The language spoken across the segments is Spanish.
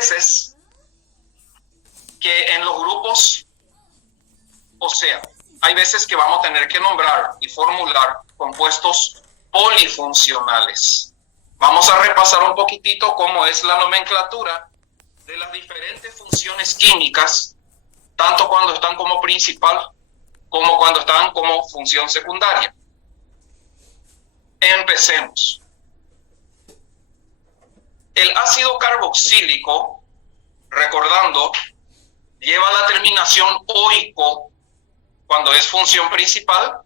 veces que en los grupos, o sea, hay veces que vamos a tener que nombrar y formular compuestos polifuncionales. Vamos a repasar un poquitito cómo es la nomenclatura de las diferentes funciones químicas, tanto cuando están como principal como cuando están como función secundaria. Empecemos. El ácido carboxílico, recordando, lleva la terminación oico cuando es función principal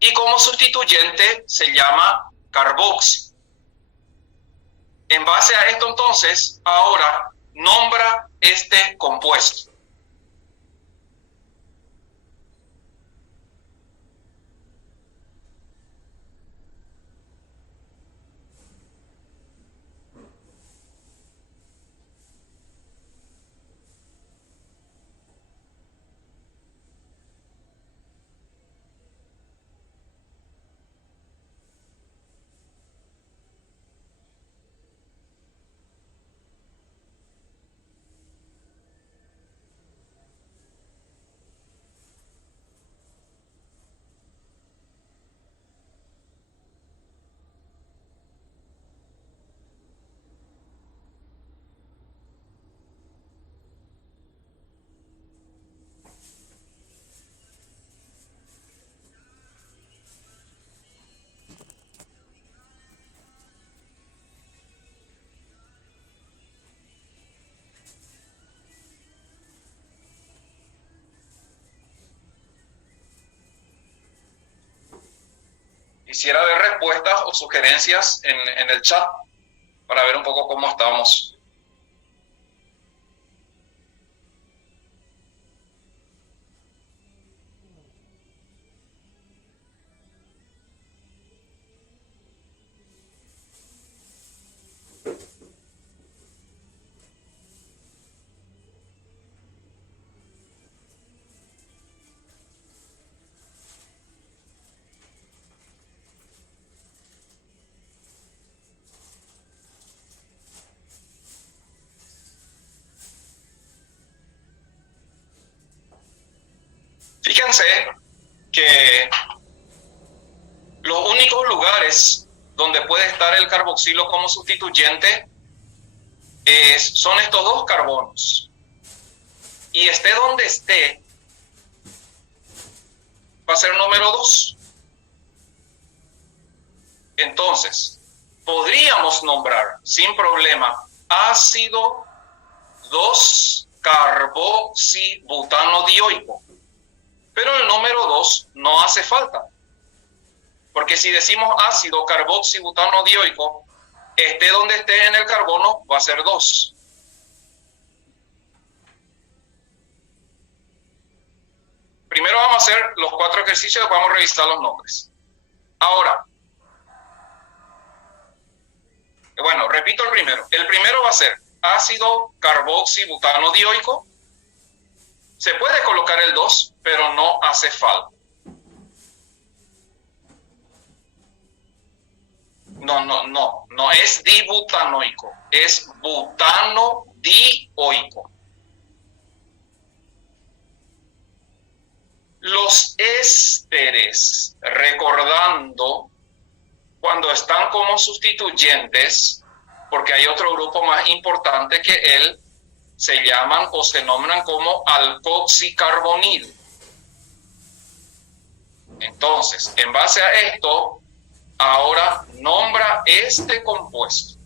y como sustituyente se llama carboxi. En base a esto entonces, ahora nombra este compuesto. Quisiera ver respuestas o sugerencias en el chat para ver un poco cómo estamos. Fíjense que los únicos lugares donde puede estar el carboxilo como sustituyente son estos dos carbonos. Y esté donde esté, va a ser número 2. Entonces, podríamos nombrar sin problema ácido 2-carboxibutano-dioico. Pero el número 2 no hace falta. Porque si decimos ácido carboxibutano-dioico, esté donde esté en el carbono, va a ser 2. Primero vamos a hacer los 4 ejercicios, después vamos a revisar los nombres. Ahora, bueno, repito el primero. El primero va a ser ácido carboxibutano-dioico. Se puede colocar el 2, pero no hace falta. No es dibutanoico, es butano-dioico. Los ésteres, recordando, cuando están como sustituyentes, porque hay otro grupo más importante que él, se llaman o se nombran como alcoxicarbonil. Entonces, en base a esto, ahora nombra este compuesto.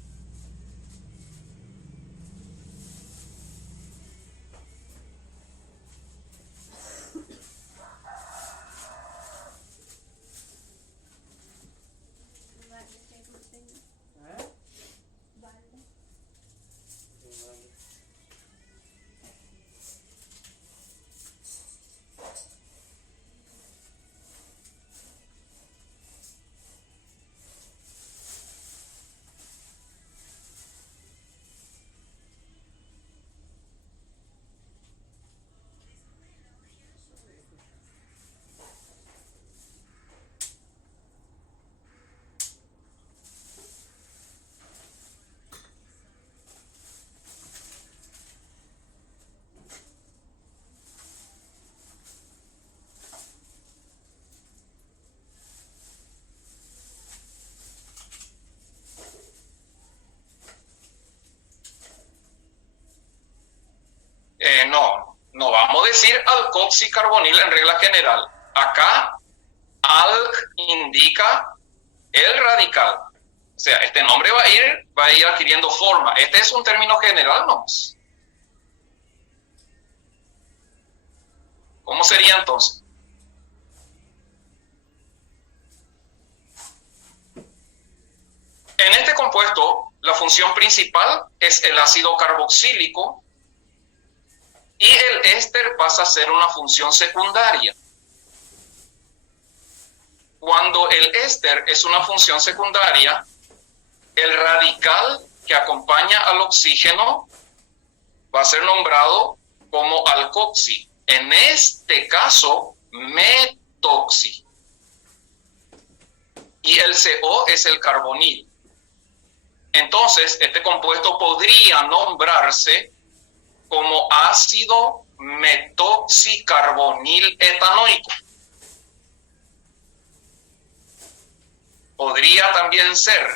decir alcoxicarbonil en regla general. Acá, alc indica el radical. O sea, este nombre va a ir adquiriendo forma. Este es un término general nomás. ¿Cómo sería entonces? En este compuesto, la función principal es el ácido carboxílico y el éster pasa a ser una función secundaria. Cuando el éster es una función secundaria, el radical que acompaña al oxígeno va a ser nombrado como alcoxi. En este caso, metoxi. Y el CO es el carbonil. Entonces, este compuesto podría nombrarse como ácido metoxicarbonil etanoico. Podría también ser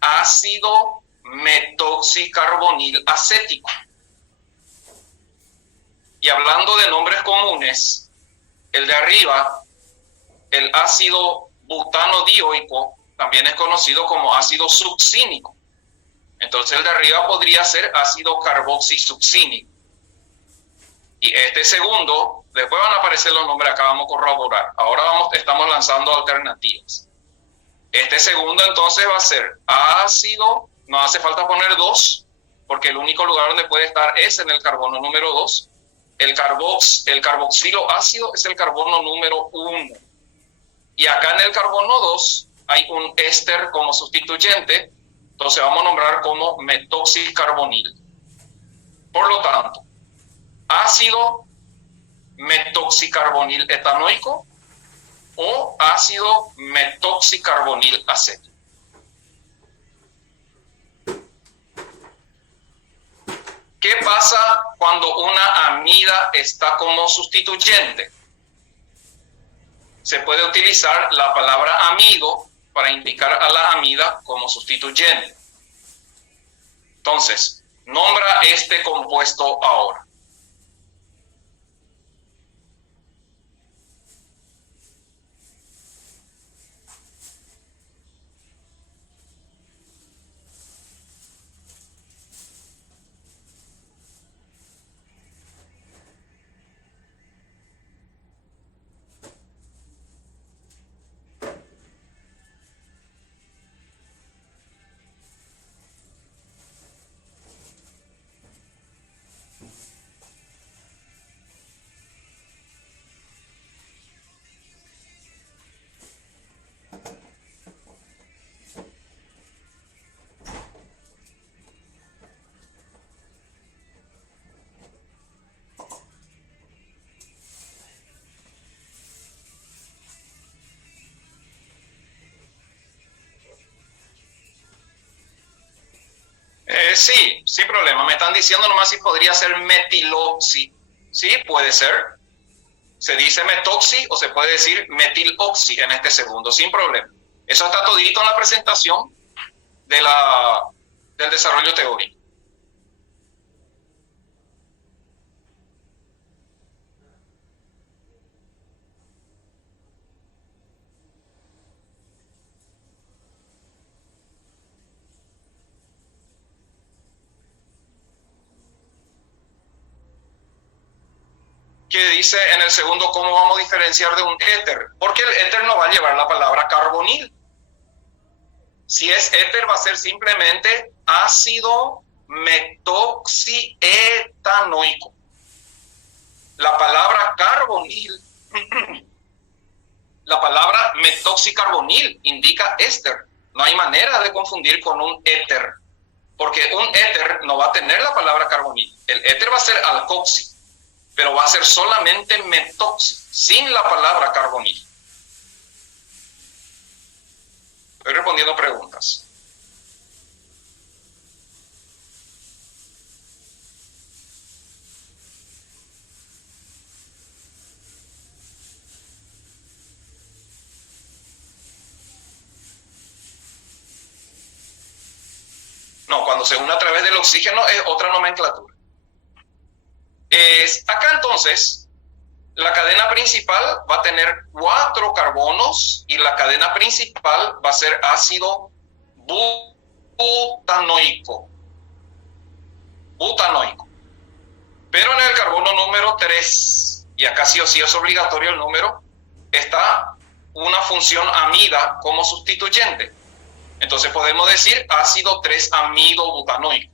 ácido metoxicarbonil acético. Y hablando de nombres comunes, el de arriba, el ácido butanodioico, también es conocido como ácido succínico. Entonces el de arriba podría ser ácido carboxisuccínico. Y este segundo, después van a aparecer los nombres, acá vamos a corroborar. Ahora estamos lanzando alternativas. Este segundo entonces va a ser ácido, no hace falta poner 2, porque el único lugar donde puede estar es en el carbono número 2. El carboxilo ácido es el carbono número 1. Y acá en el carbono 2 hay un éster como sustituyente, entonces vamos a nombrar como metoxicarbonil. Por lo tanto, ácido metoxicarbonil etanoico o ácido metoxicarbonil acético. ¿Qué pasa cuando una amida está como sustituyente? Se puede utilizar la palabra amido para indicar a la amida como sustituyente. Entonces, nombra este compuesto ahora. Sí, sin problema. Me están diciendo nomás si podría ser metiloxi. Sí, puede ser. Se dice metoxi o se puede decir metiloxi en este segundo, sin problema. Eso está todito en la presentación del desarrollo teórico. Que dice en el segundo cómo vamos a diferenciar de un éter, porque el éter no va a llevar la palabra carbonil. Si es éter va a ser simplemente ácido metoxietanoico. La palabra carbonil, la palabra metoxicarbonil indica éster. No hay manera de confundir con un éter, porque un éter no va a tener la palabra carbonil. El éter va a ser alcoxi, pero va a ser solamente metoxi, sin la palabra carbonil. Estoy respondiendo preguntas. No, cuando se une a través del oxígeno es otra nomenclatura. Acá entonces, la cadena principal va a tener 4 carbonos y la cadena principal va a ser ácido butanoico. Butanoico. Pero en el carbono número 3, y acá sí o sí es obligatorio el número, está una función amida como sustituyente. Entonces podemos decir ácido 3-amido butanoico.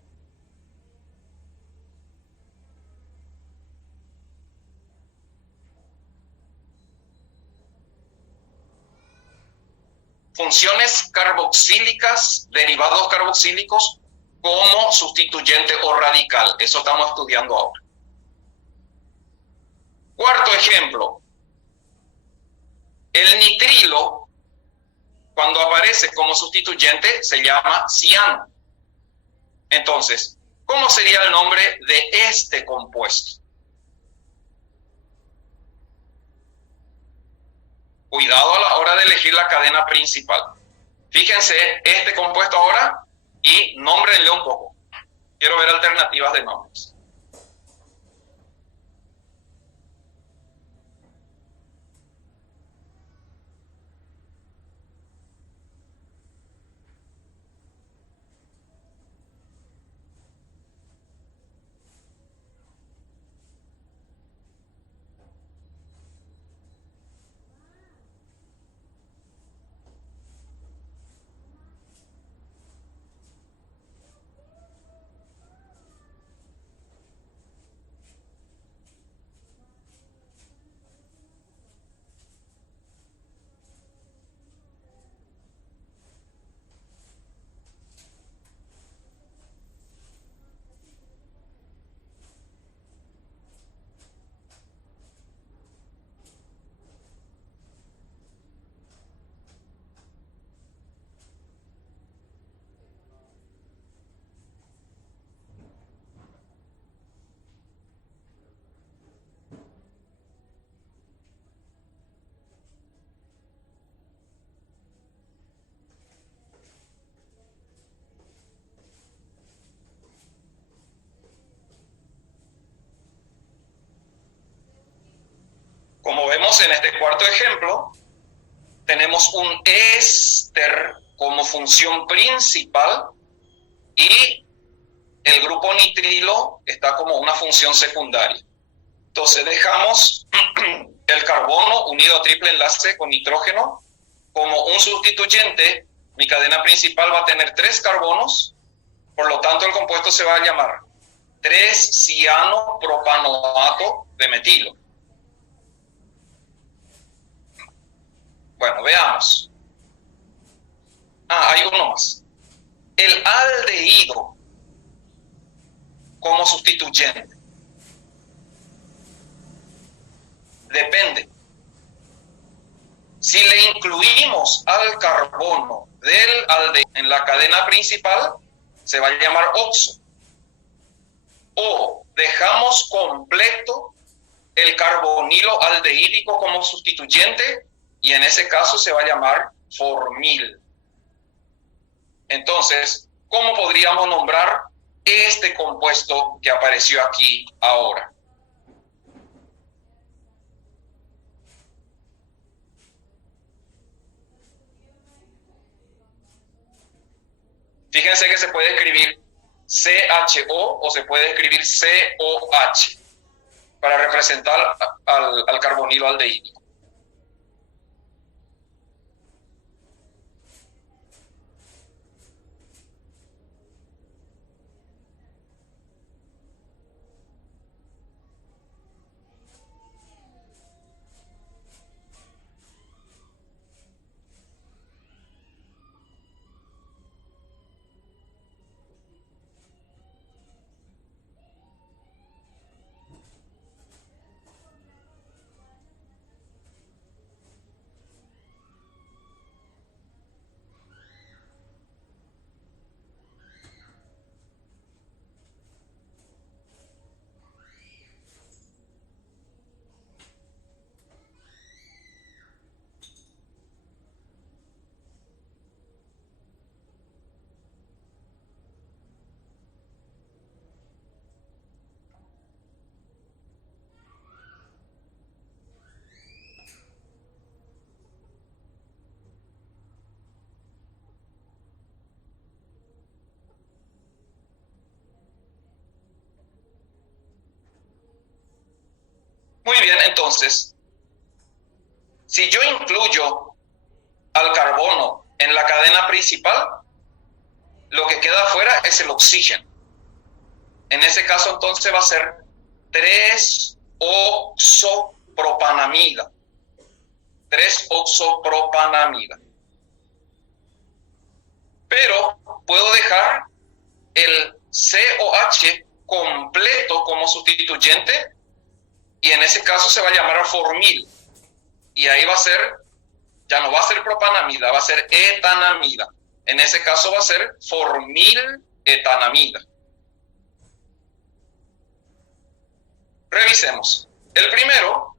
Funciones carboxílicas, derivados carboxílicos como sustituyente o radical. Eso estamos estudiando ahora. Cuarto ejemplo. El nitrilo, cuando aparece como sustituyente, se llama ciano. Entonces, ¿cómo sería el nombre de este compuesto? Cuidado a la hora de elegir la cadena principal. Fíjense este compuesto ahora y nómbrenle un poco. Quiero ver alternativas de nombres. Como vemos en este cuarto ejemplo, tenemos un éster como función principal y el grupo nitrilo está como una función secundaria. Entonces dejamos el carbono unido a triple enlace con nitrógeno como un sustituyente. Mi cadena principal va a tener 3 carbonos, por lo tanto el compuesto se va a llamar 3-cianopropanoato de metilo. Bueno, veamos. Hay uno más. El aldehído como sustituyente. Depende. Si le incluimos al carbono del aldehído en la cadena principal, se va a llamar oxo. O dejamos completo el carbonilo aldehídico como sustituyente y en ese caso se va a llamar formil. Entonces, ¿cómo podríamos nombrar este compuesto que apareció aquí ahora? Fíjense que se puede escribir CHO o se puede escribir COH para representar al carbonilo aldehídico. Muy bien, entonces, si yo incluyo al carbono en la cadena principal, lo que queda afuera es el oxígeno. En ese caso, entonces, va a ser 3-oxopropanamida. 3-oxopropanamida. Pero puedo dejar el COH completo como sustituyente y en ese caso se va a llamar formil. Y ahí va a ser, ya no va a ser propanamida, va a ser etanamida. En ese caso va a ser formil etanamida. Revisemos. El primero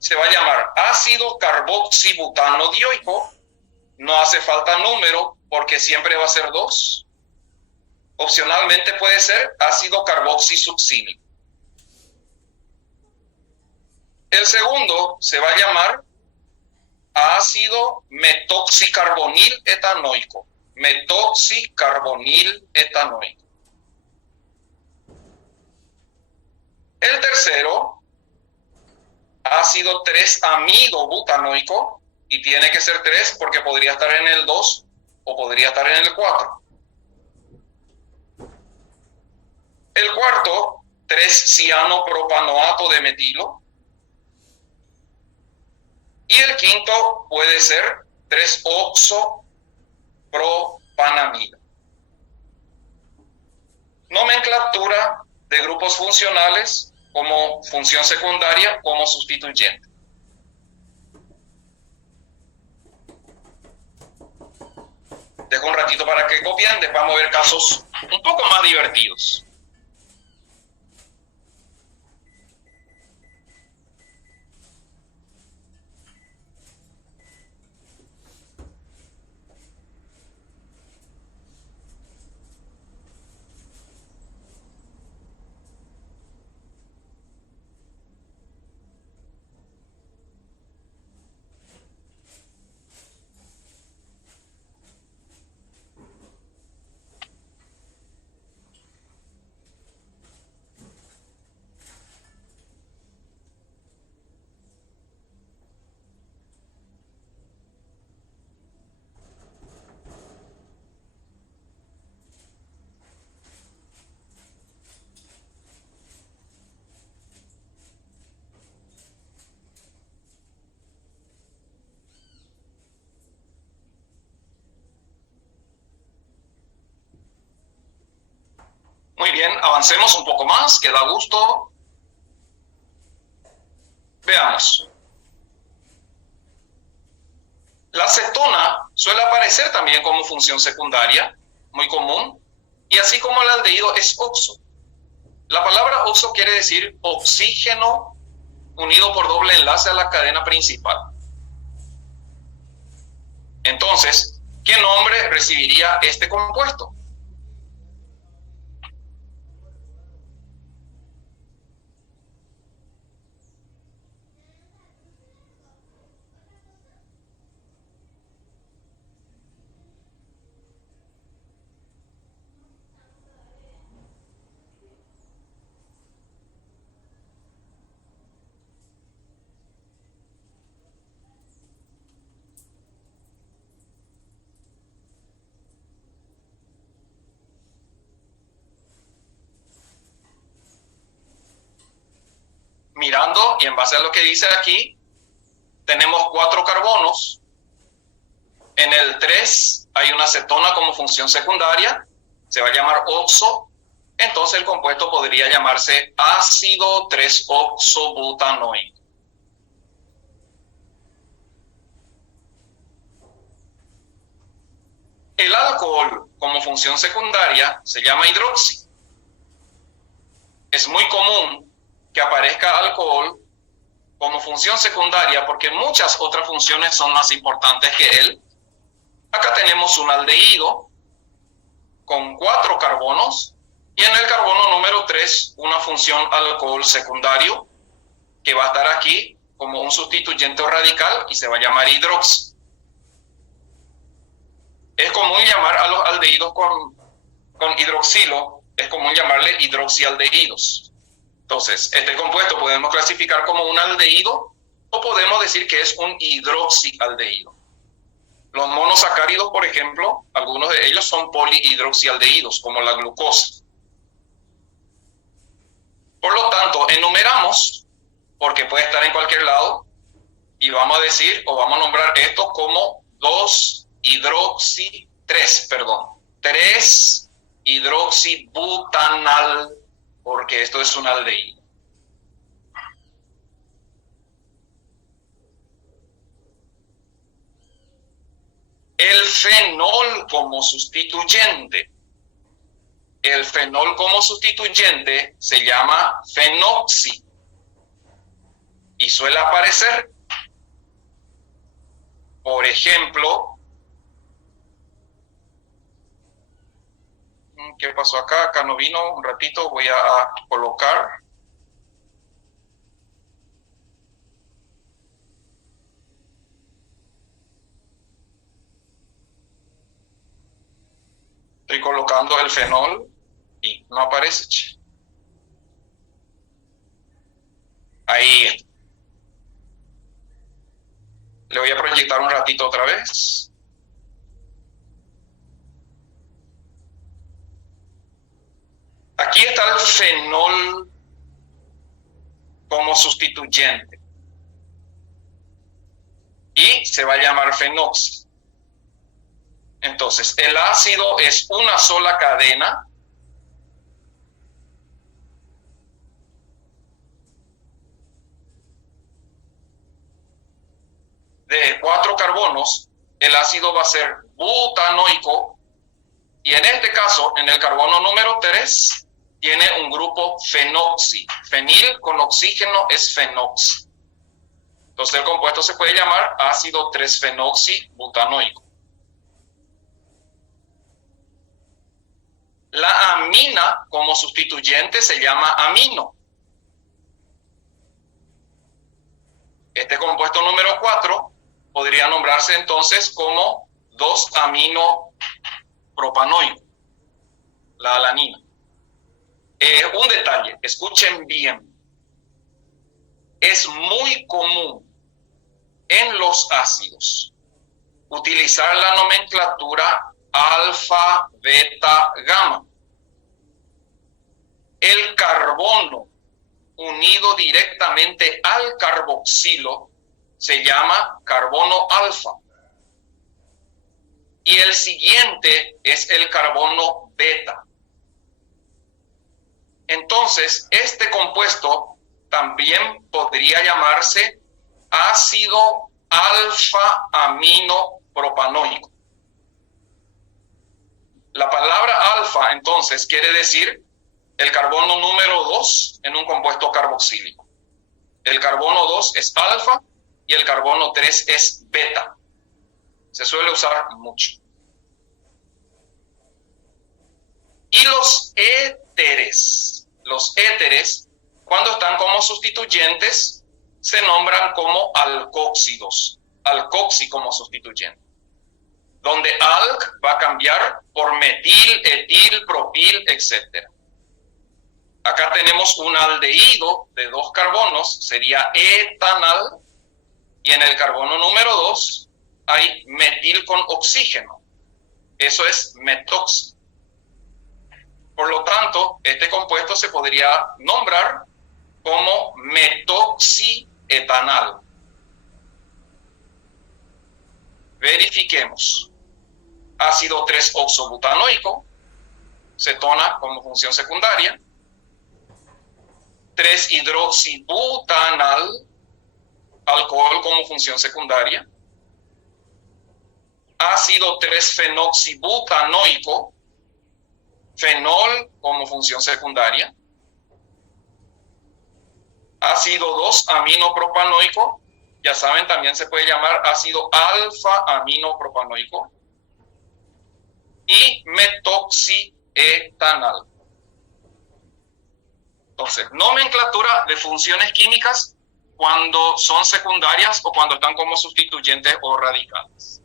se va a llamar ácido carboxibutano dioico. No hace falta número porque siempre va a ser 2. Opcionalmente puede ser ácido carboxisuccínico. El segundo se va a llamar ácido metoxicarbonil etanoico. Metoxicarbonil etanoico. El tercero, ácido 3-amido butanoico, y tiene que ser 3 porque podría estar en el 2 o podría estar en el 4. El cuarto, 3-cianopropanoato de metilo. Y el quinto puede ser 3-oxopropanamida. Nomenclatura de grupos funcionales como función secundaria, como sustituyente. Dejo un ratito para que copien, después vamos a ver casos un poco más divertidos. Muy bien, avancemos un poco más, que da gusto. Veamos. La cetona suele aparecer también como función secundaria, muy común, y así como el aldehído es oxo. La palabra oxo quiere decir oxígeno unido por doble enlace a la cadena principal. Entonces, ¿qué nombre recibiría este compuesto? Mirando, y en base a lo que dice aquí, tenemos 4 carbonos. En el 3 hay una cetona como función secundaria, se va a llamar oxo. Entonces el compuesto podría llamarse ácido 3-oxobutanoico. El alcohol como función secundaria se llama hidroxi. Es muy común que aparezca alcohol como función secundaria porque muchas otras funciones son más importantes que él. Acá tenemos un aldehído con 4 carbonos y en el carbono número 3 una función alcohol secundario que va a estar aquí como un sustituyente radical y se va a llamar hidroxi. Es común llamar a los aldehídos con hidroxilo, es común llamarle hidroxialdehídos. Entonces, este compuesto podemos clasificar como un aldehído o podemos decir que es un hidroxialdehído. Los monosacáridos, por ejemplo, algunos de ellos son polihidroxialdehídos, como la glucosa. Por lo tanto, enumeramos, porque puede estar en cualquier lado, y vamos a decir, o vamos a nombrar esto como 3-hidroxibutanal, porque esto es un aldehído. El fenol como sustituyente. El fenol como sustituyente se llama fenoxi y suele aparecer, por ejemplo, ¿qué pasó acá? Acá no vino, un ratito voy a colocar. Estoy colocando el fenol y no aparece. Ahí está. Le voy a proyectar un ratito otra vez. Aquí está el fenol como sustituyente. Y se va a llamar fenoxi. Entonces, el ácido es una sola cadena de 4 carbonos. El ácido va a ser butanoico y en este caso, en el carbono número 3, tiene un grupo fenoxi. Fenil con oxígeno es fenoxi. Entonces, el compuesto se puede llamar ácido 3-fenoxibutanoico. La amina como sustituyente se llama amino. Este compuesto número 4 podría nombrarse entonces como 2-aminopropanoico, la alanina. Un detalle, escuchen bien. Es muy común en los ácidos utilizar la nomenclatura alfa, beta, gamma. El carbono unido directamente al carboxilo se llama carbono alfa. Y el siguiente es el carbono beta. Entonces, este compuesto también podría llamarse ácido alfa-aminopropanoico. La palabra alfa, entonces, quiere decir el carbono número 2 en un compuesto carboxílico. El carbono 2 es alfa y el carbono 3 es beta. Se suele usar mucho. Y los éteres, cuando están como sustituyentes, se nombran como alcóxidos. Alcoxi como sustituyente. Donde alc va a cambiar por metil, etil, propil, etc. Acá tenemos un aldehído de 2 carbonos, sería etanal, y en el carbono número 2 hay metil con oxígeno. Eso es metoxi. Por lo tanto, este compuesto se podría nombrar como metoxietanal. Verifiquemos. Ácido 3-oxobutanoico, cetona como función secundaria. 3-hidroxibutanal, alcohol como función secundaria. Ácido 3-fenoxibutanoico, fenol como función secundaria. Ácido 2-aminopropanoico, ya saben, también se puede llamar ácido alfa-aminopropanoico. Y metoxietanal. Entonces, nomenclatura de funciones químicas cuando son secundarias o cuando están como sustituyentes o radicales.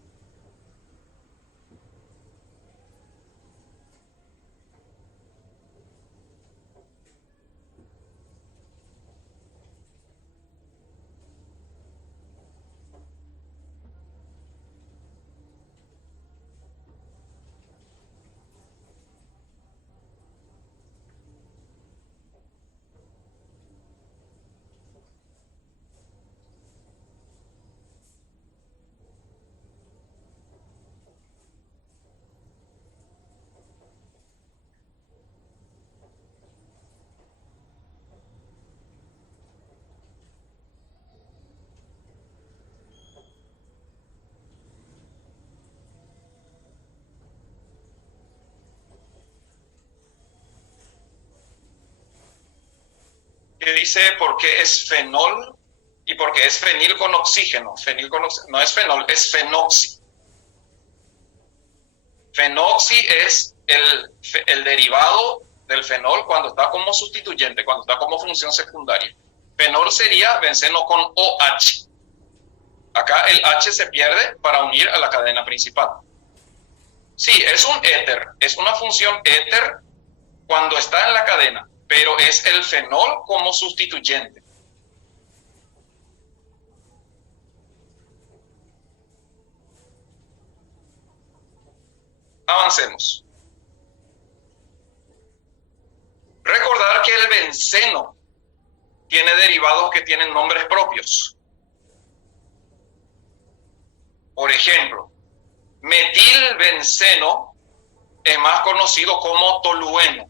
que dice por qué es fenol y por qué es fenil con oxígeno. No es fenol, es fenoxi. Fenoxi es el derivado del fenol cuando está como sustituyente, cuando está como función secundaria. Fenol sería benceno con OH. Acá el H se pierde para unir a la cadena principal. Sí, es un éter, es una función éter cuando está en la cadena, pero es el fenol como sustituyente. Avancemos. Recordar que el benceno tiene derivados que tienen nombres propios. Por ejemplo, metilbenceno es más conocido como tolueno.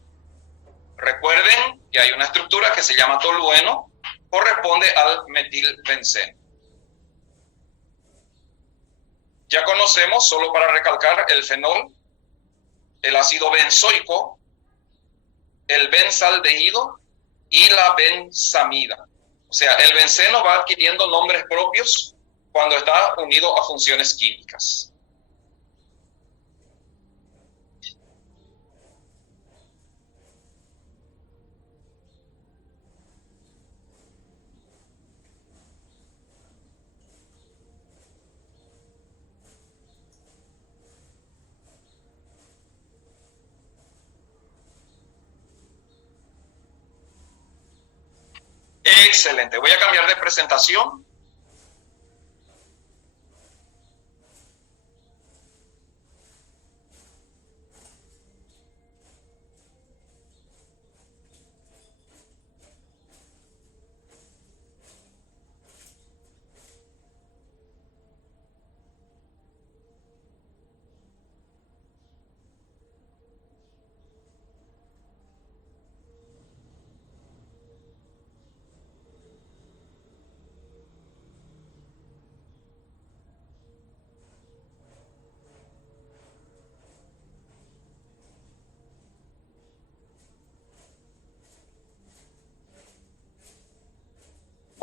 Recuerden que hay una estructura que se llama tolueno, corresponde al metilbenceno. Ya conocemos, solo para recalcar, el fenol, el ácido benzoico, el benzaldehído y la benzamida. O sea, el benceno va adquiriendo nombres propios cuando está unido a funciones químicas. Excelente. Voy a cambiar de presentación.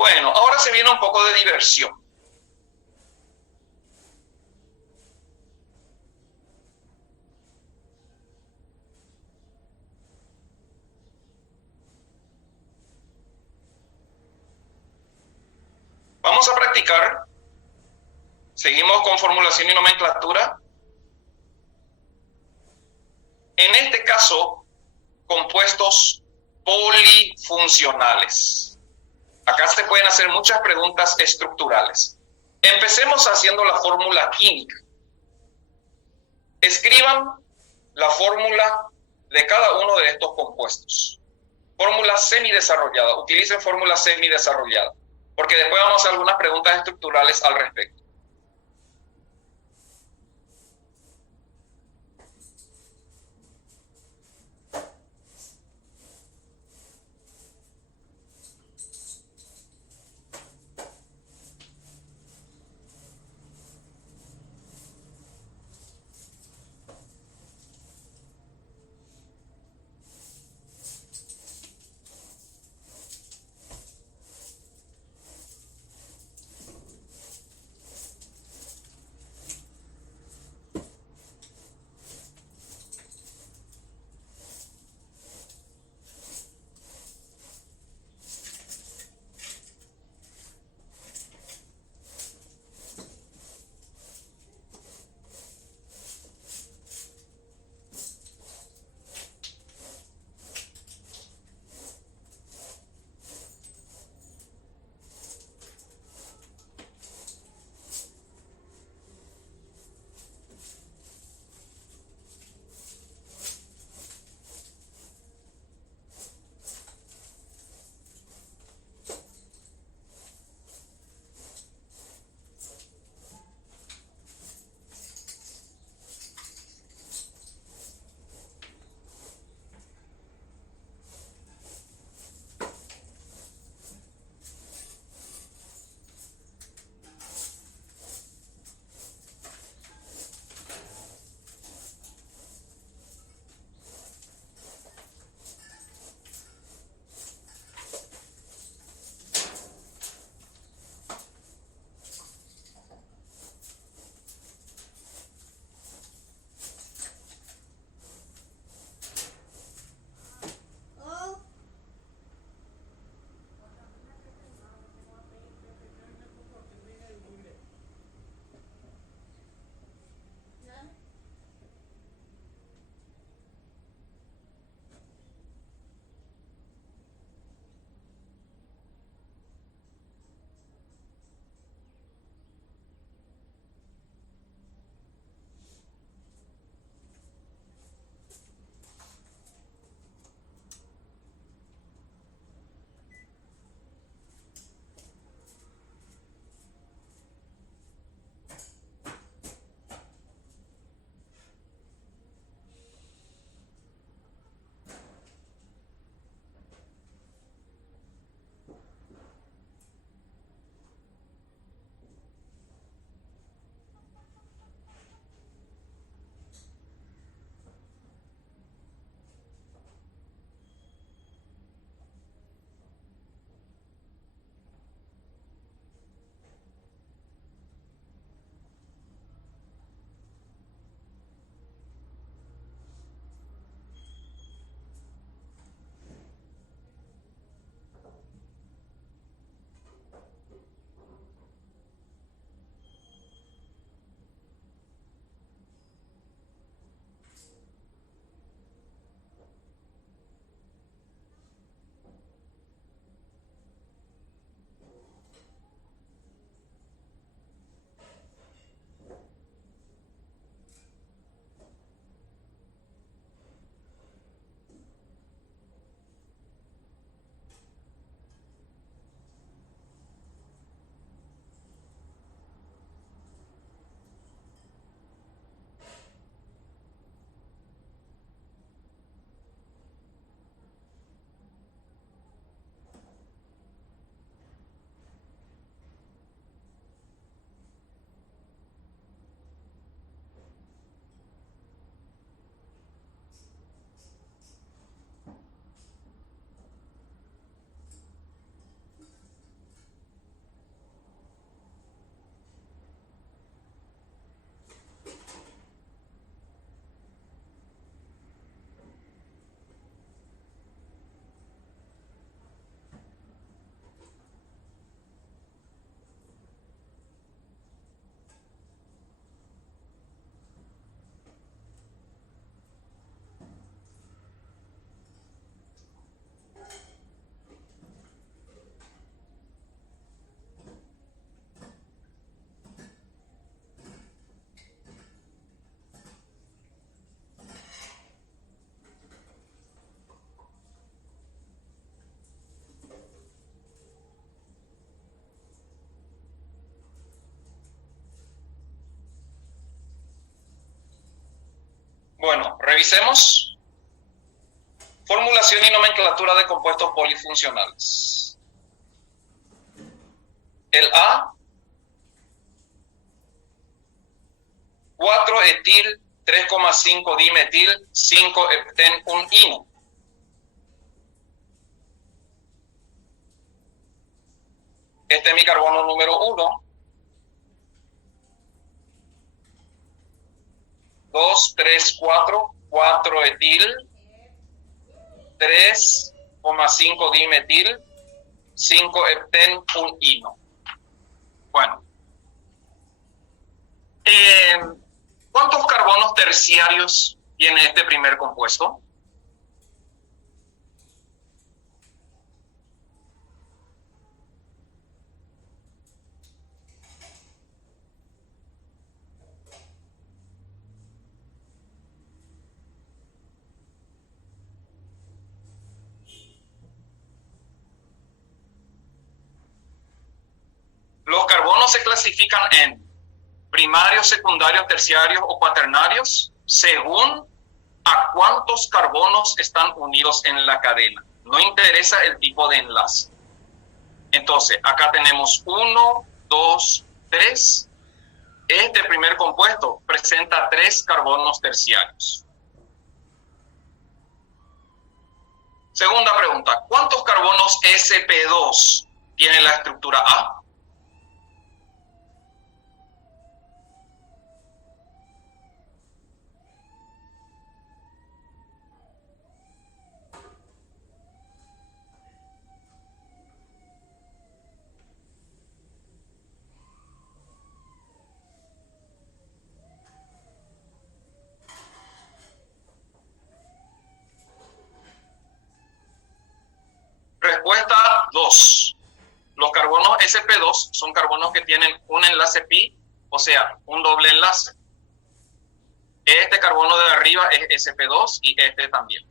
Bueno, ahora se viene un poco de diversión. Vamos a practicar. Seguimos con formulación y nomenclatura. En este caso, compuestos polifuncionales. Acá se pueden hacer muchas preguntas estructurales. Empecemos haciendo la fórmula química. Escriban la fórmula de cada uno de estos compuestos. Fórmula semidesarrollada. Utilicen fórmula semidesarrollada, porque después vamos a hacer algunas preguntas estructurales al respecto. Revisemos. Formulación y nomenclatura de compuestos polifuncionales. El A, 4-etil, 3,5-dimetil, 5-hepten, 1-ino. Este es mi carbono número 1. 2, 3, 4, 4-etil, 3,5-dimetil, 5-hepten, 1-ino. Bueno. ¿Cuántos carbonos terciarios tiene este primer compuesto? Los carbonos se clasifican en primarios, secundarios, terciarios o cuaternarios según a cuántos carbonos están unidos en la cadena. No interesa el tipo de enlace. Entonces, acá tenemos 1, 2, 3. Este primer compuesto presenta 3 carbonos terciarios. Segunda pregunta, ¿cuántos carbonos sp2 tiene la estructura A? Respuesta 2. Los carbonos sp2 son carbonos que tienen un enlace pi, o sea, un doble enlace. Este carbono de arriba es sp2 y este también.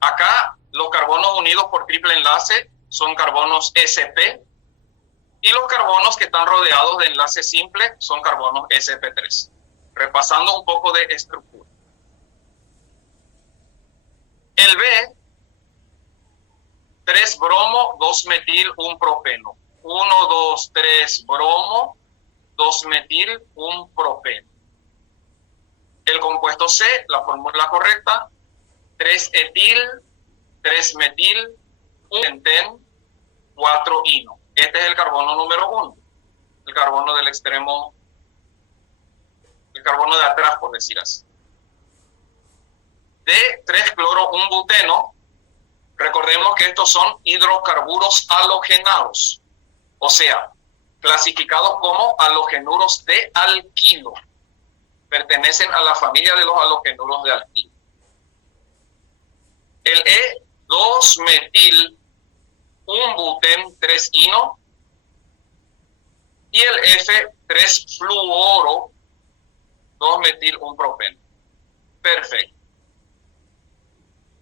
Acá los carbonos unidos por triple enlace son carbonos sp y los carbonos que están rodeados de enlace simple son carbonos sp3. Repasando un poco de estructura. El B, 3 bromo, 2 metil, 1 propeno. 1, 2, 3 bromo, 2 metil, 1 propeno. El compuesto C, la fórmula correcta, 3 etil, 3 metil, 1 penten, 4 ino. Este es el carbono número 1. El carbono del extremo, el carbono de atrás, por decir así. D, 3 cloro, 1 buteno. Recordemos que estos son hidrocarburos halogenados, o sea, clasificados como halogenuros de alquilo. Pertenecen a la familia de los halogenuros de alquilo. El E, 2 metil, 1 buten, 3 ino. Y el F, 3 fluoro, 2 metil, 1 propeno. Perfecto.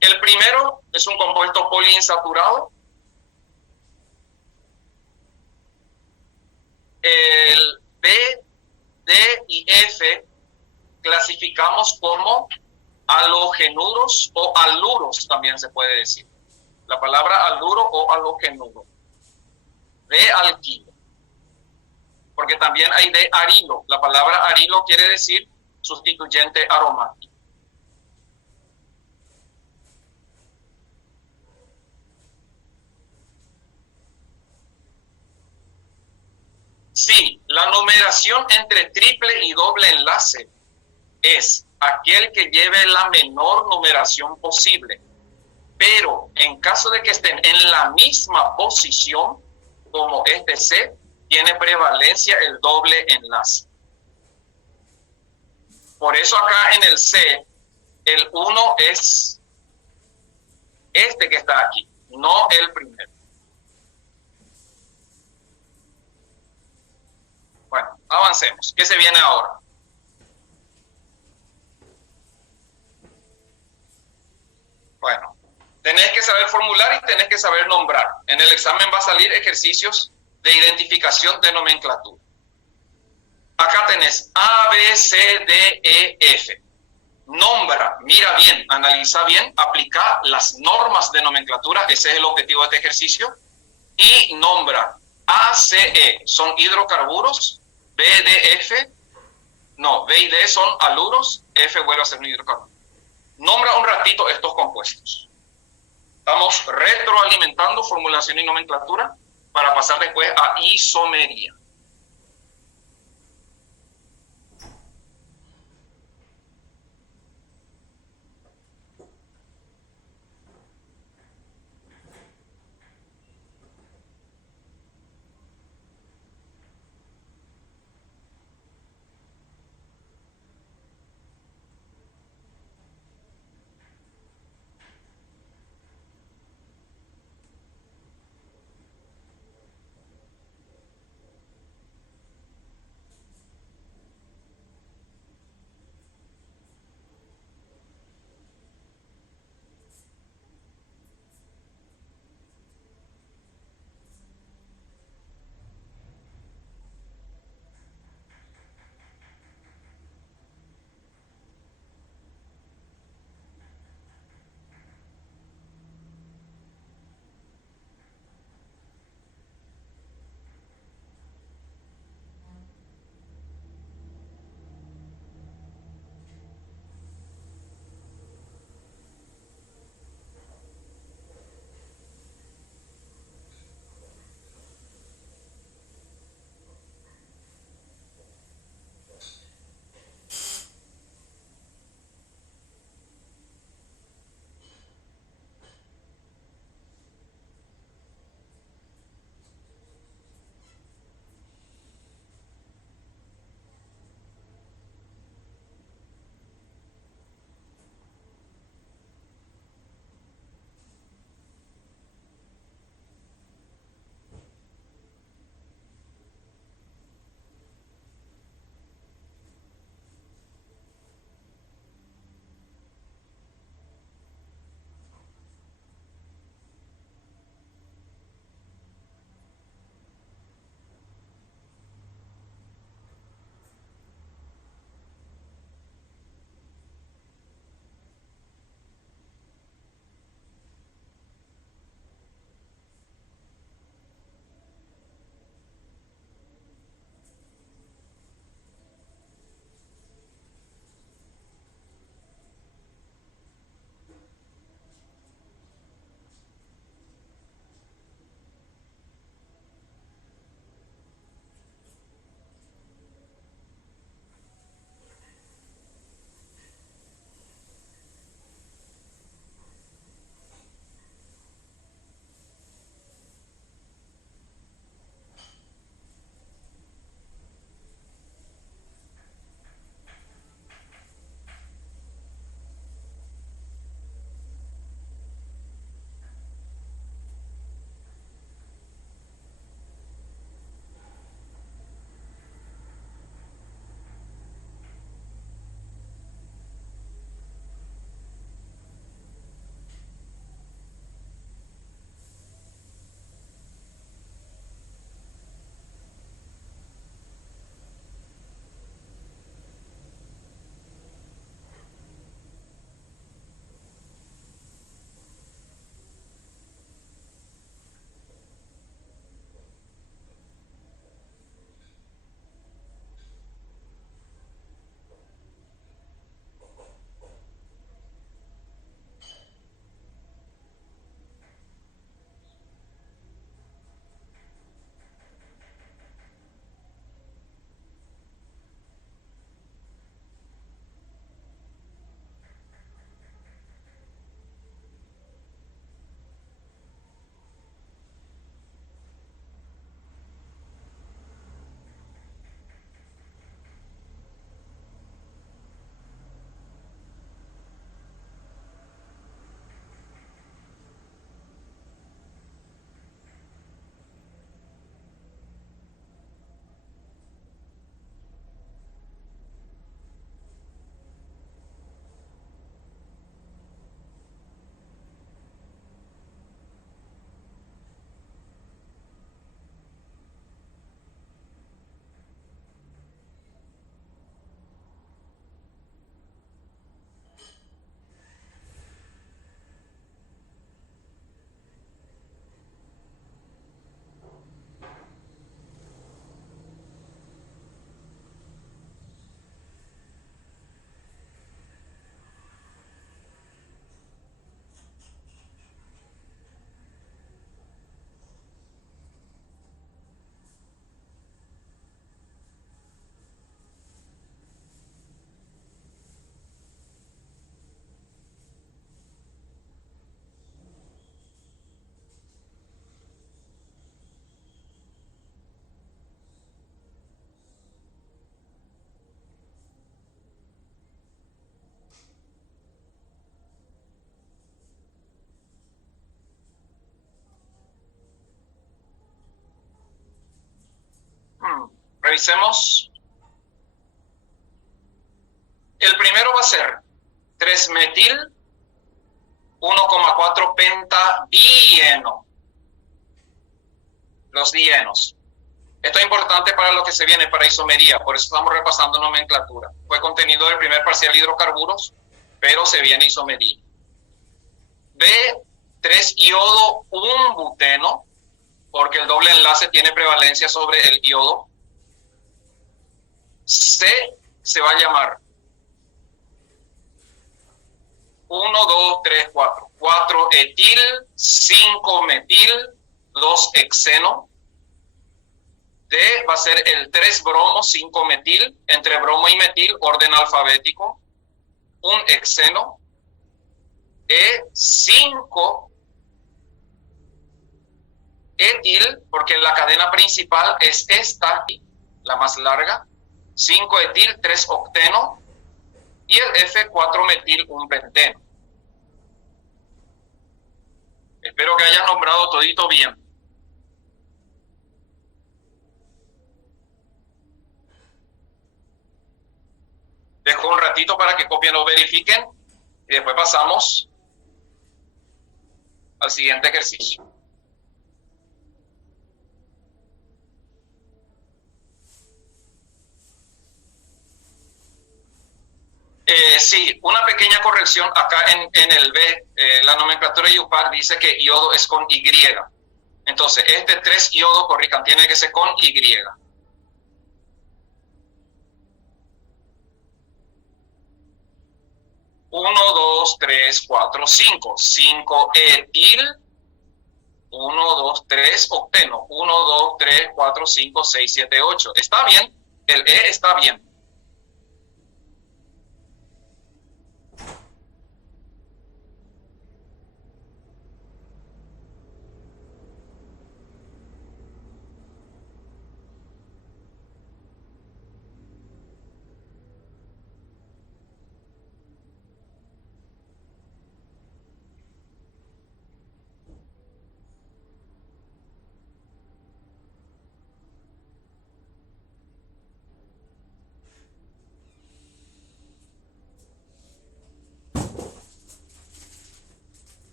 El primero es un compuesto poliinsaturado. El B, D y F clasificamos como halogenuros o aluros, también se puede decir. La palabra aluro o halogenuro. De alquilo. Porque también hay de arilo. La palabra arilo quiere decir sustituyente aromático. Sí, la numeración entre triple y doble enlace es aquel que lleve la menor numeración posible. Pero en caso de que estén en la misma posición, como este C, tiene prevalencia el doble enlace. Por eso acá en el C, el 1 es este que está aquí, no el primero. Bueno, avancemos. ¿Qué se viene ahora? Bueno, tenés que saber formular y tenés que saber nombrar. En el examen va a salir ejercicios de identificación de nomenclatura. Acá tenés A, B, C, D, E, F. nombra, mira bien, analiza bien, aplica las normas de nomenclatura, ese es el objetivo de este ejercicio, y nombra ACE, son hidrocarburos, BDF, no, B y D son aluros, F vuelve a ser un hidrocarburo. Nombra un ratito estos compuestos. Estamos retroalimentando formulación y nomenclatura para pasar después a isomería. Revisemos. El primero va a ser 3-metil 1,4 pentadieno. Los dienos. Esto es importante para lo que se viene para isomería, por eso estamos repasando nomenclatura. Fue contenido del primer parcial hidrocarburos, pero se viene isomería. B, 3 iodo 1 buteno, porque el doble enlace tiene prevalencia sobre el iodo. C se va a llamar 1, 2, 3, 4. 4 etil, 5 metil, 2 hexeno. D va a ser el 3 bromo, 5 metil. Entre bromo y metil, orden alfabético. Un hexeno. E, 5 etil, porque la cadena principal es esta, la más larga. 5 etil, 3 octeno. Y el F, 4 metil, 1 penteno. Espero que hayas nombrado todito bien. Dejo un ratito para que copien o verifiquen y después pasamos al siguiente ejercicio. Sí, una pequeña corrección acá en el B, la nomenclatura IUPAC dice que iodo es con Y. Entonces, este 3 iodo, corrijan, tiene que ser con Y. 1, 2, 3, 4, 5. 5 etil. 1, 2, 3 octeno. 1, 2, 3, 4, 5, 6, 7, 8. ¿Está bien? El E está bien.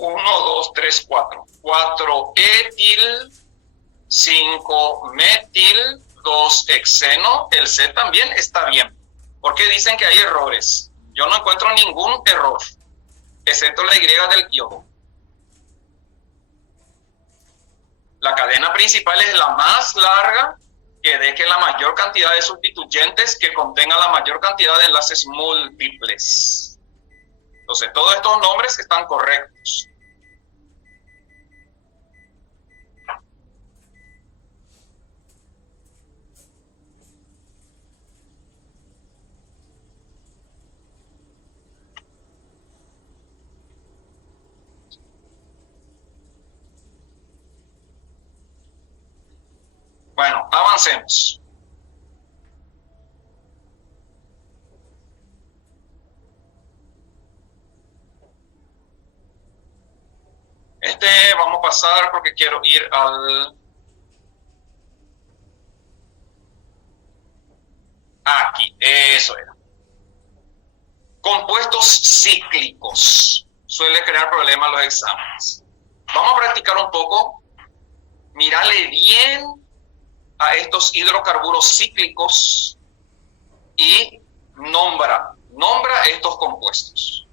Uno, dos, tres, cuatro. 4 etil, 5 metil, 2 hexeno. El C también está bien. ¿Por qué dicen que hay errores? Yo no encuentro ningún error, excepto la Y del iodo. La cadena principal es la más larga, que deje la mayor cantidad de sustituyentes, que contenga la mayor cantidad de enlaces múltiples. Entonces, todos estos nombres están correctos. Bueno, avancemos. Vamos a pasar porque quiero ir al... Aquí, eso era. Compuestos cíclicos. Suele crear problemas en los exámenes. Vamos a practicar un poco. Mírale bien a estos hidrocarburos cíclicos y nombra estos compuestos.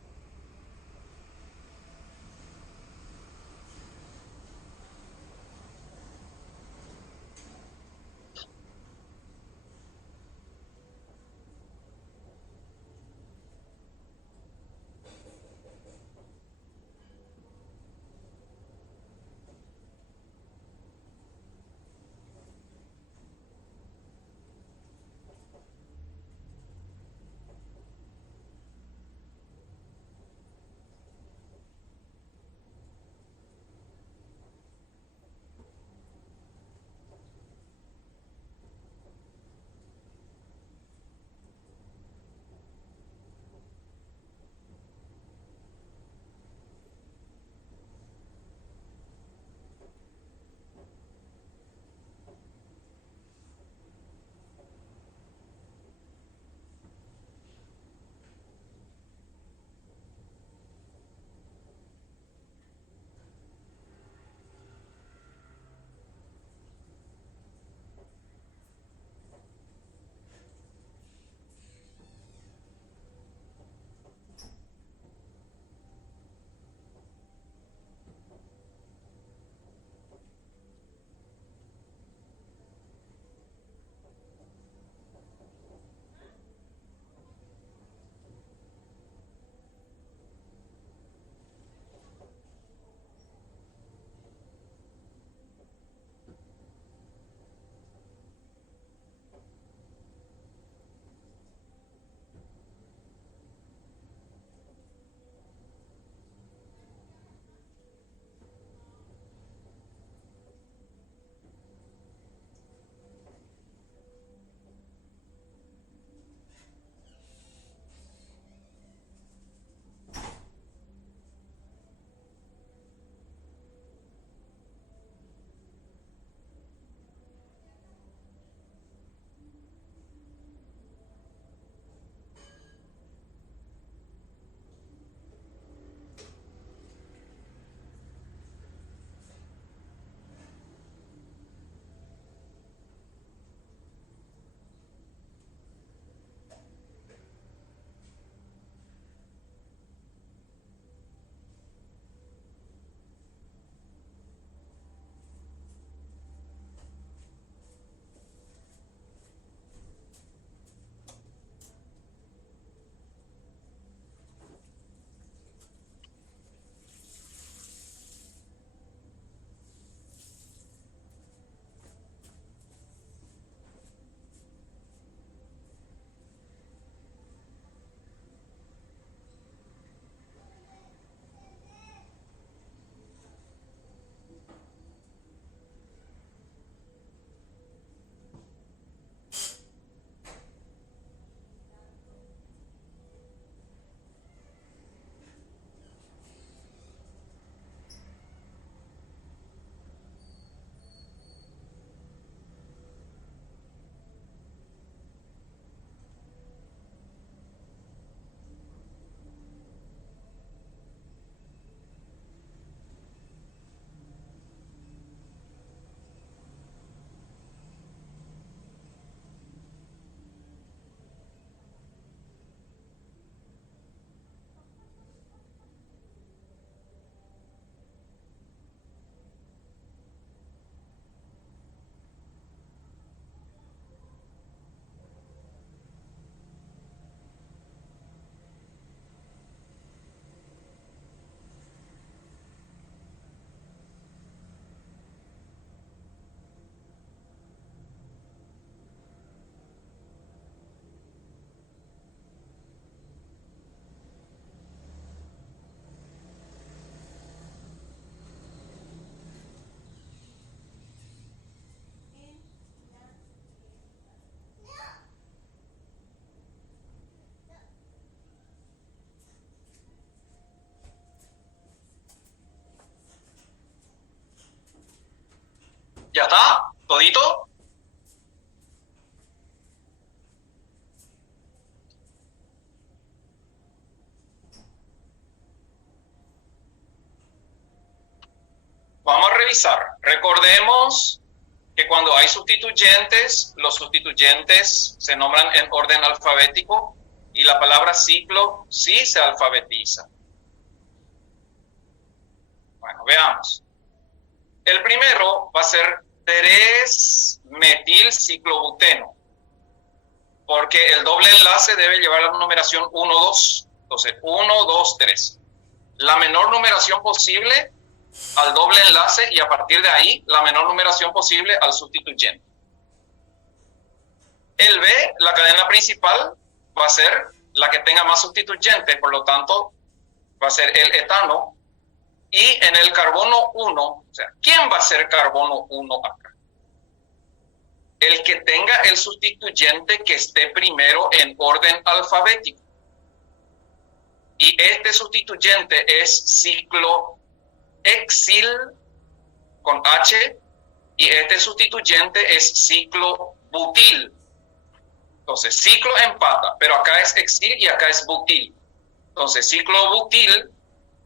¿Ya está? ¿Todito? Vamos a revisar. Recordemos que cuando hay sustituyentes, los sustituyentes se nombran en orden alfabético y la palabra ciclo sí se alfabetiza. Bueno, veamos. El primero va a ser 3-metilciclobuteno, porque el doble enlace debe llevar la numeración 1, 2. Entonces, 1, 2, 3. La menor numeración posible al doble enlace y a partir de ahí la menor numeración posible al sustituyente. El B, la cadena principal, va a ser la que tenga más sustituyentes, por lo tanto va a ser el etano. Y en el carbono 1, o sea, ¿quién va a ser carbono 1 acá? El que tenga el sustituyente que esté primero en orden alfabético. Y este sustituyente es ciclohexil con H y este sustituyente es ciclobutil. Entonces, ciclo empata, pero acá es hexil y acá es butil. Entonces, ciclobutil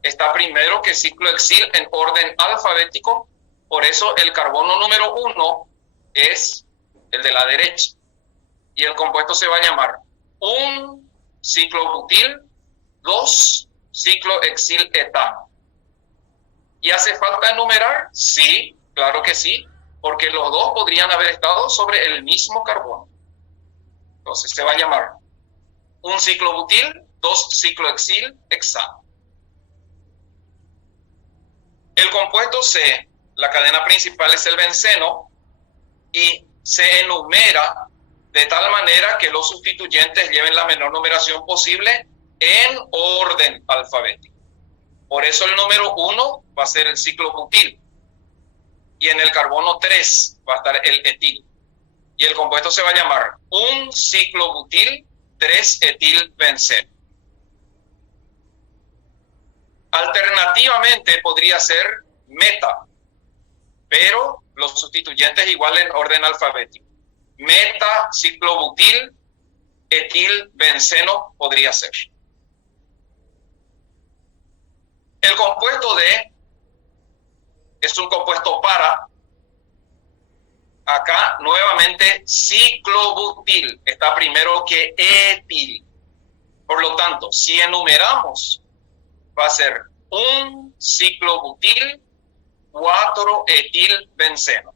está primero que ciclohexil en orden alfabético, por eso el carbono número 1 es el de la derecha. Y el compuesto se va a llamar 1 ciclobutil, 2 ciclohexil etano. ¿Y hace falta enumerar? Sí, claro que sí, porque los dos podrían haber estado sobre el mismo carbono. Entonces se va a llamar 1 ciclobutil, 2 ciclohexil hexano. El compuesto C, la cadena principal es el benceno y se enumera de tal manera que los sustituyentes lleven la menor numeración posible en orden alfabético. Por eso el número 1 va a ser el ciclobutil y en el carbono 3 va a estar el etil. Y el compuesto se va a llamar 1 ciclobutil, 3-etilbenceno. Alternativamente podría ser meta, pero los sustituyentes igual en orden alfabético. Meta, ciclobutil, etilbenceno podría ser. El compuesto D es un compuesto para. Acá nuevamente ciclobutil está primero que etil. Por lo tanto, si enumeramos, va a ser 1 ciclobutil, 4-etilbenceno.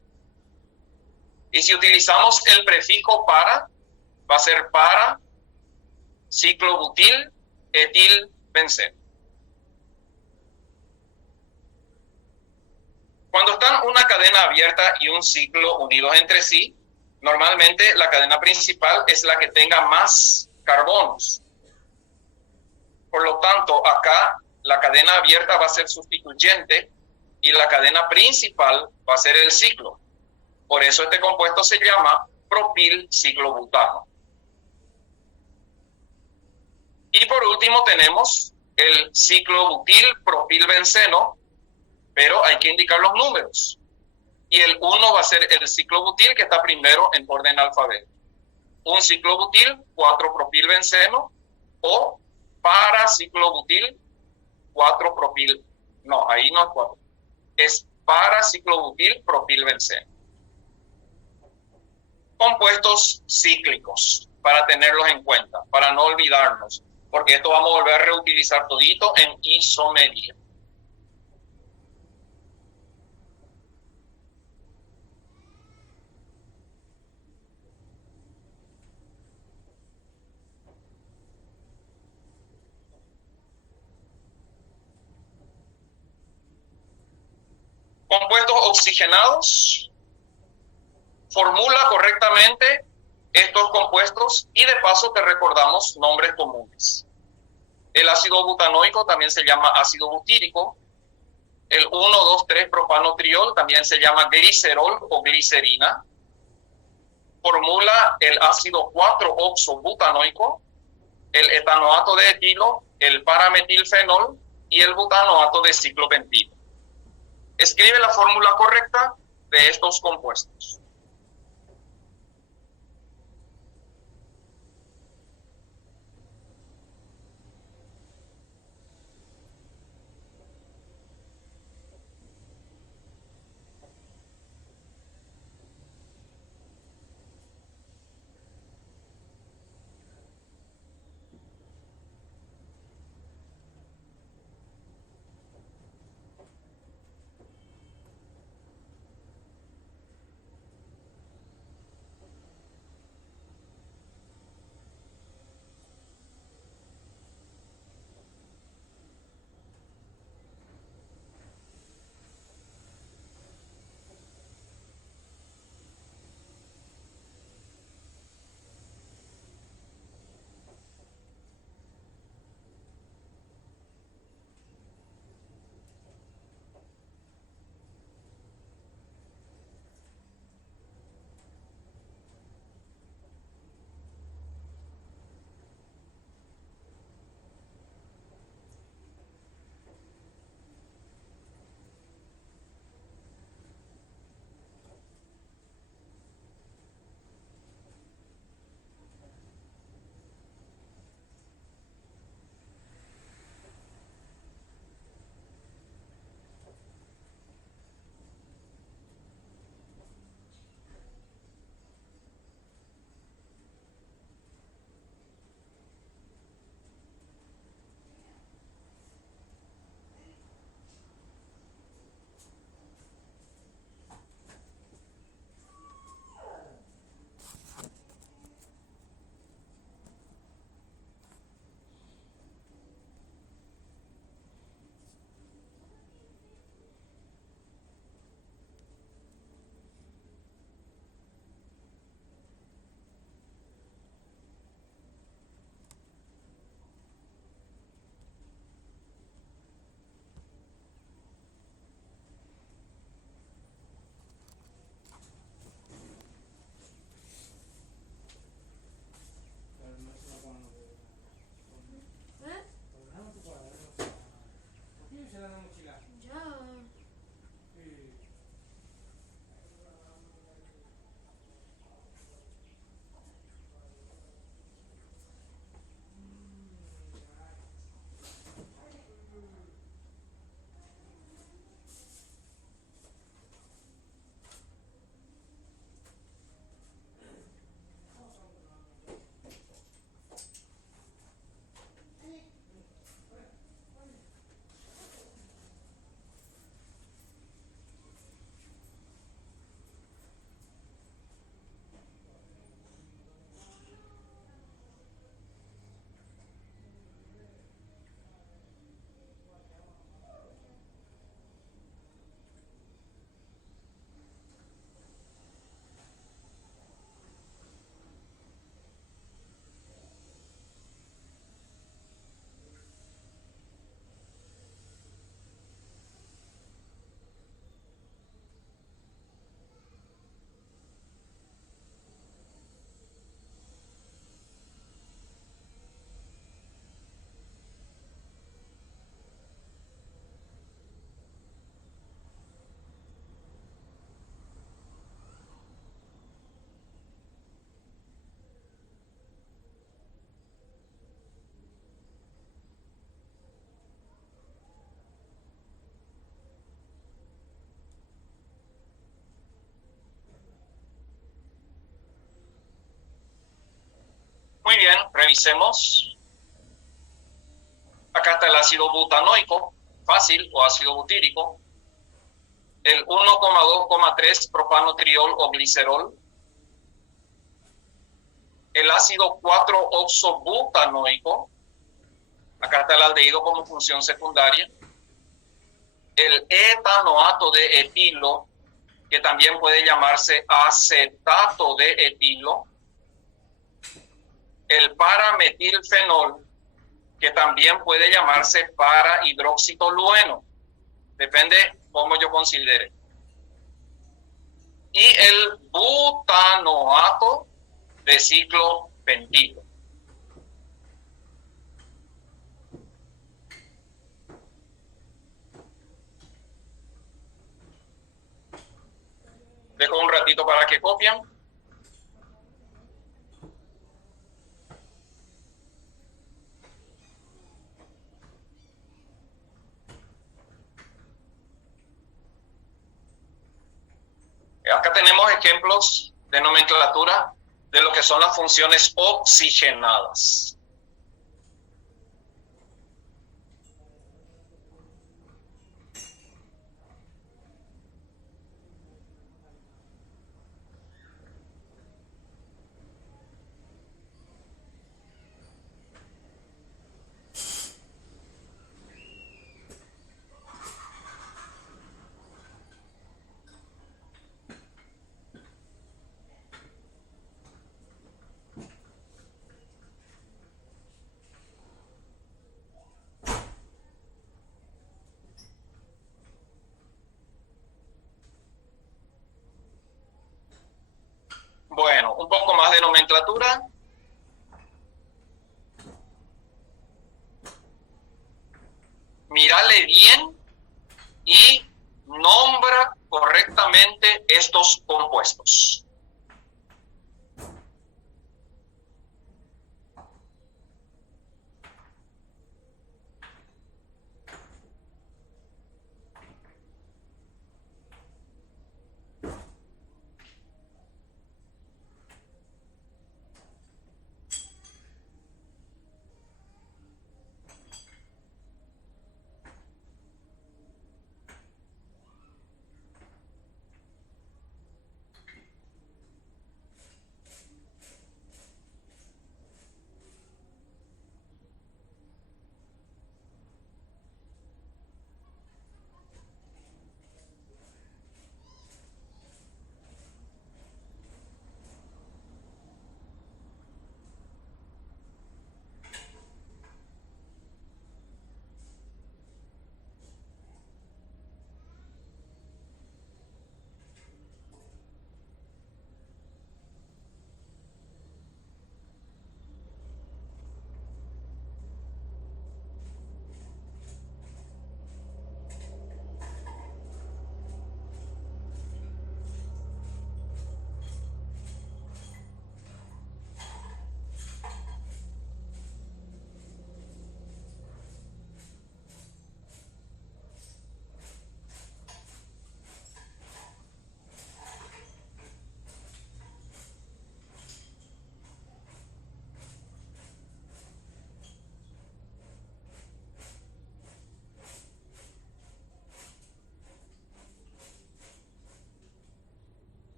Y si utilizamos el prefijo para, va a ser para ciclobutil, etilbenceno. Cuando están una cadena abierta y un ciclo unidos entre sí, normalmente la cadena principal es la que tenga más carbonos. Por lo tanto, acá la cadena abierta va a ser sustituyente y la cadena principal va a ser el ciclo. Por eso este compuesto se llama propilciclobutano. Y por último tenemos el ciclobutil propilbenceno, pero hay que indicar los números. Y el 1 va a ser el ciclobutil que está primero en orden alfabético. 1 ciclobutil, 4-propilbenceno o paraciclobutil, 4-propil. No, ahí no es 4. Es paraciclobutil propilbenceno. Compuestos cíclicos, para tenerlos en cuenta, para no olvidarnos, porque esto vamos a volver a reutilizar todito en isomería. Compuestos oxigenados, formula correctamente estos compuestos y de paso te recordamos nombres comunes. El ácido butanoico también se llama ácido butírico. El 1,2,3-propanotriol también se llama glicerol o glicerina. Formula el ácido 4-oxobutanoico, el etanoato de etilo, el parametilfenol y el butanoato de ciclopentilo. Escribe la fórmula correcta de estos compuestos. Muy bien, revisemos. Acá está el ácido butanoico, fácil, o ácido butírico. El 1,2,3 propanotriol o glicerol. El ácido 4-oxobutanoico. Acá está el aldehído como función secundaria. El etanoato de etilo, que también puede llamarse acetato de etilo. El parametilfenol, que también puede llamarse para-hidroxitolueno. Depende cómo yo considere. Y el butanoato de ciclo pentilo. segundito para que copien. Acá tenemos ejemplos de nomenclatura de lo que son las funciones oxigenadas. Bueno, un poco más de nomenclatura. Mírale bien y nombra correctamente estos compuestos.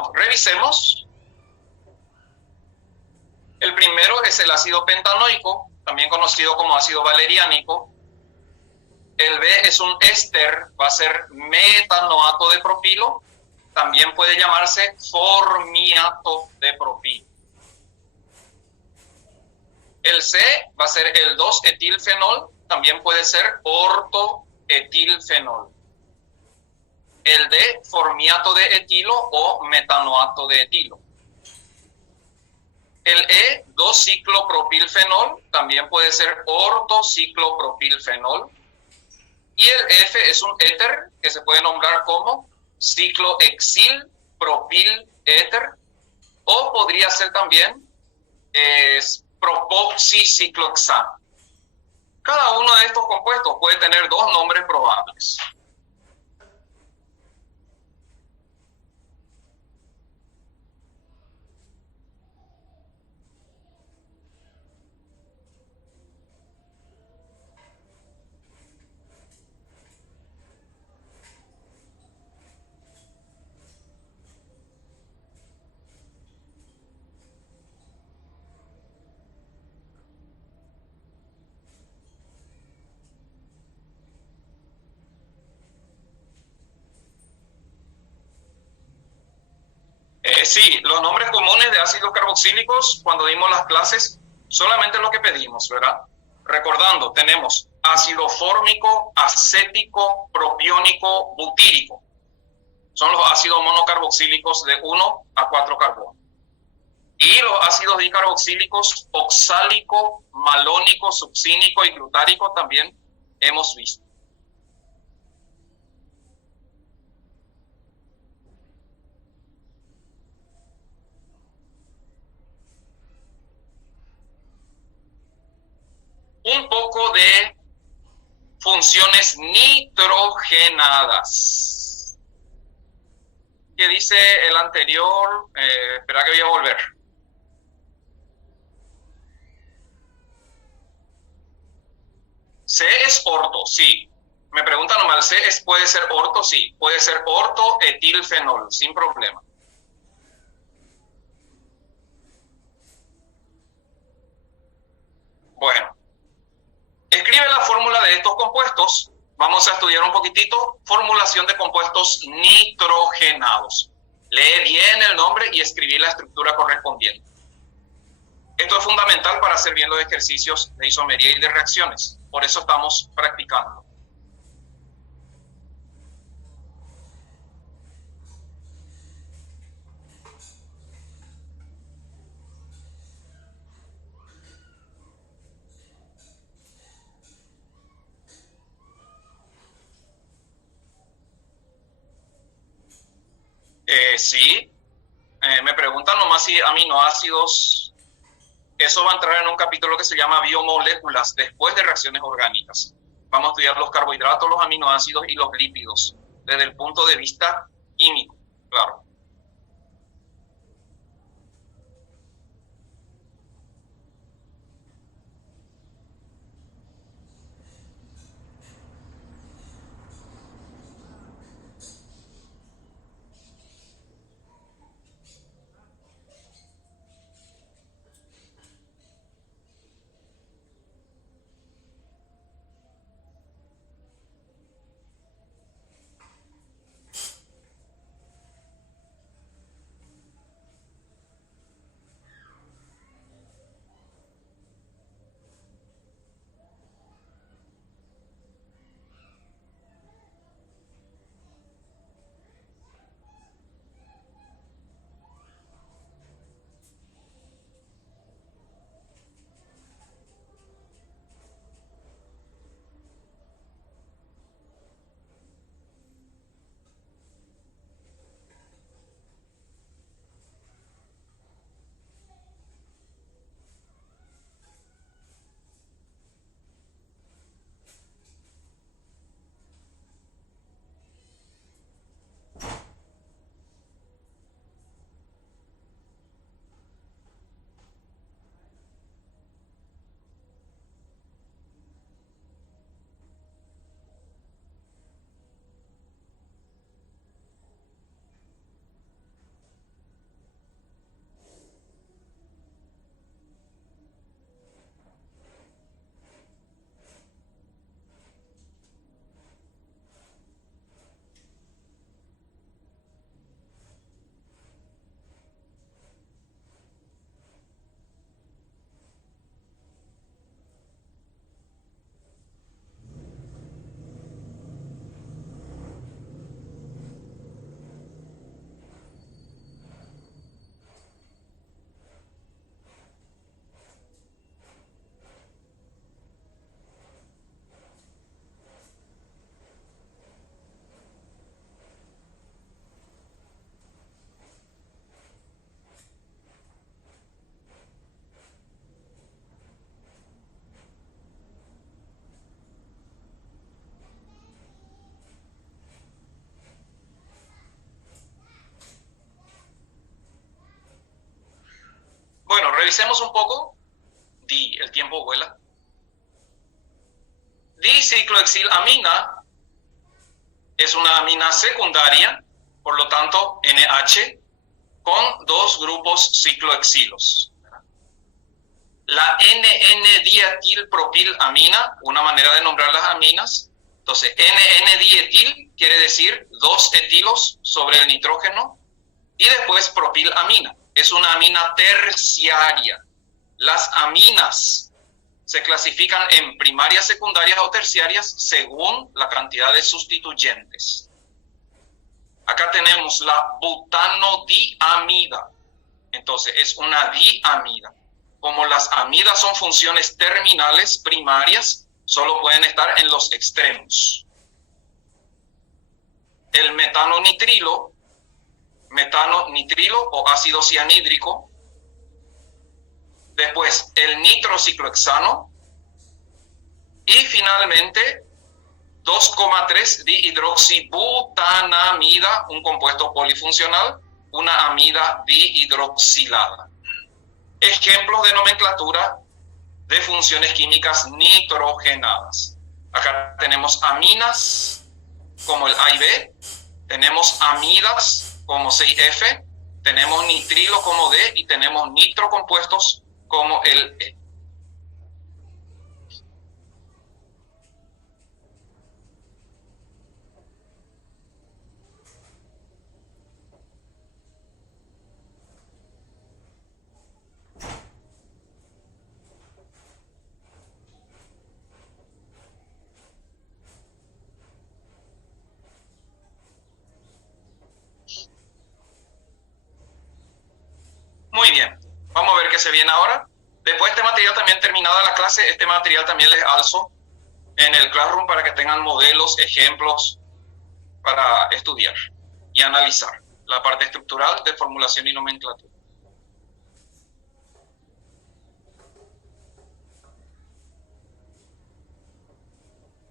Bueno, revisemos. El primero es el ácido pentanoico, también conocido como ácido valeriánico. El B es un éster, va a ser metanoato de propilo. También puede llamarse formiato de propilo. El C va a ser el 2-etilfenol, también puede ser ortoetilfenol. El D, formiato de etilo o metanoato de etilo. El E, 2-ciclopropilfenol, también puede ser ortociclopropilfenol. Y el F es un éter que se puede nombrar como ciclohexilpropil-éter, o podría ser también propoxiciclohexano. Cada uno de estos compuestos puede tener dos nombres probables. Sí, los nombres comunes de ácidos carboxílicos, cuando dimos las clases, solamente lo que pedimos, ¿verdad? Recordando, tenemos ácido fórmico, acético, propiónico, butírico. Son los ácidos monocarboxílicos de 1 a 4 carbonos. Y los ácidos dicarboxílicos oxálico, malónico, succínico y glutárico también hemos visto. Un poco de funciones nitrogenadas. ¿Qué dice el anterior? Espera que voy a volver. C es orto, sí. Me preguntan nomás, ¿C puede ser orto? Sí. Puede ser ortoetilfenol, sin problema. Bueno. Escribe la fórmula de estos compuestos. Vamos a estudiar un poquitito formulación de compuestos nitrogenados. Lee bien el nombre y escribí la estructura correspondiente. Esto es fundamental para hacer bien los ejercicios de isomería y de reacciones. Por eso estamos practicando. Sí, me preguntan nomás si aminoácidos, eso va a entrar en un capítulo que se llama biomoléculas después de reacciones orgánicas. Vamos a estudiar los carbohidratos, los aminoácidos y los lípidos desde el punto de vista químico, claro. revisemos un poco. El tiempo vuela. Diciclohexylamina es una amina secundaria, por lo tanto NH, con dos grupos ciclohexylos. La NN-dietilamina, una manera de nombrar las aminas. Entonces, NN-dietil quiere decir dos etilos sobre el nitrógeno. Y después propilamina, es una amina terciaria. Las aminas se clasifican en primarias, secundarias o terciarias según la cantidad de sustituyentes. Acá tenemos la butanodiamida. Entonces, es una diamida. Como las amidas son funciones terminales primarias, solo pueden estar en los extremos. El metano-nitrilo o ácido cianhídrico. Después, el nitrociclohexano. Y finalmente, 2,3 dihidroxibutanamida, un compuesto polifuncional, una amida dihidroxilada. Ejemplos de nomenclatura de funciones químicas nitrogenadas. Acá tenemos aminas como el A y B, tenemos amidas como C y F, tenemos nitrilo como D y tenemos nitrocompuestos como el E. Muy bien, vamos a ver qué se viene ahora. Después de este material, también terminada la clase, este material también les alzo en el Classroom para que tengan modelos, ejemplos para estudiar y analizar la parte estructural de formulación y nomenclatura.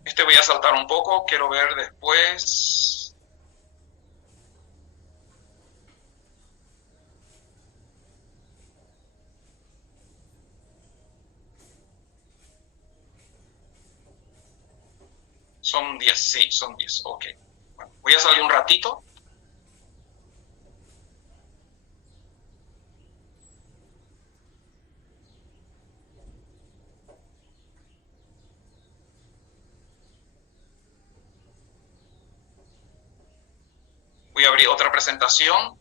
Este voy a saltar un poco, quiero ver después. Son 10, sí, son 10, ok. Bueno, voy a salir un ratito. Voy a abrir otra presentación.